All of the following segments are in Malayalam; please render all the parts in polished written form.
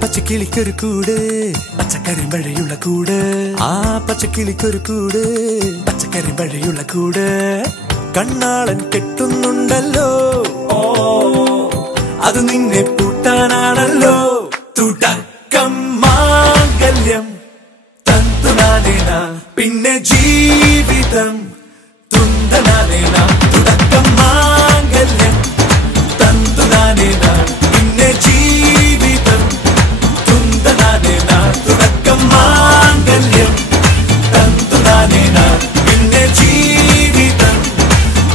പച്ചക്കിളിക്കൊരു കൂട് പച്ചക്കരിമ്പഴയുള്ള കൂട് ആ പച്ചക്കിളിക്കൊരു കൂട് പച്ചക്കരിമ്പഴയുള്ള കൂട് കണ്ണാളൻ കെട്ടുന്നുണ്ടല്ലോ അത് നിന്നെ പൂട്ടാനാണല്ലോ തുടക്കം മാംഗല്യം തന്തുനാനേന പിന്നെ ജീവിതം തുന്തനാനേന തുടക്കം മാംഗല്യം തന്തുനാനേന പിന്നെ ജീവിതം തുന്തനാനേന തുടക്കം മാംഗല്യം തന്തുനാനേന പിന്നെ ജീവിതം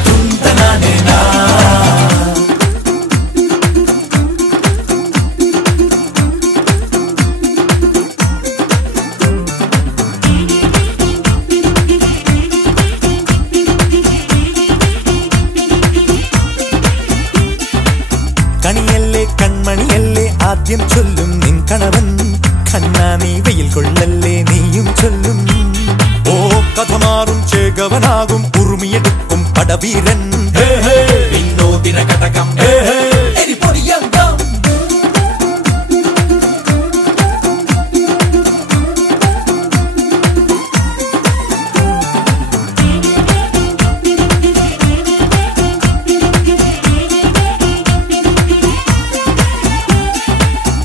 തുന്തനാനേന കണിയല്ലേ കൺമണിയല്ലേ ആദ്യം ചൊല്ലും നിൻ കണവൻ കണ്ണാ നീ വെയിൽ കൊള്ളല്ലേ നീയും ചൊല്ലും ഓ കഥ മാറും ചേകവനാകും ഉറുമിയെടുക്കും പടവീരൻ വിനോദിന കടകം എരിപൊടിയങ്കം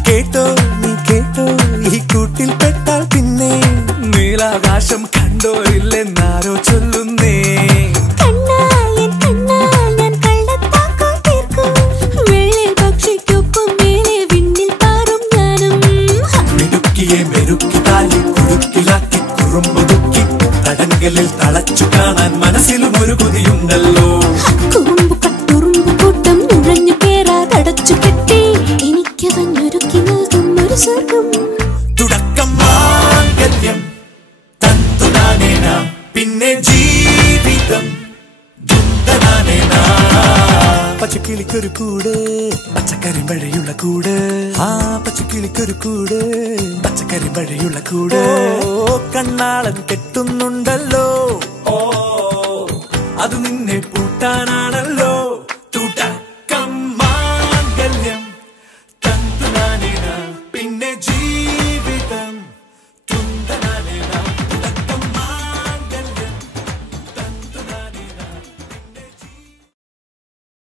കേട്ടോ നീ കേട്ടോ ഈ കൂട്ടിൽ പെട്ടാൽ പിന്നെ നീലാകാശം കണ്ടോരില്ലെന്നാരോ ചൊല്ലുന്നേ മിടുക്കിയെ മെരുക്കി താലി കുടുക്കിലാക്കി കുറുമ്പുതുക്കി തടങ്കലിൽ തളച്ചു കാണാൻ മനസ്സിലും ഒരു കൊതിയുണ്ടല്ലോ തുടക്കം മാംഗല്യം തന്തുനാനേന പിന്നെ ജീവിതം തുന്തനാനേന പച്ചക്കിളിക്കൊരു കൂട് പച്ചക്കരിമ്പഴയുള്ള കൂട് ആ പച്ചക്കിളിക്കൊരു കൂട് പച്ചക്കരിമ്പഴയുള്ള കൂട് കണ്ണാളൻ കെട്ടുന്നുണ്ടല്ലോ അത് നിന്നെ പൂട്ടാനാണല്ലോ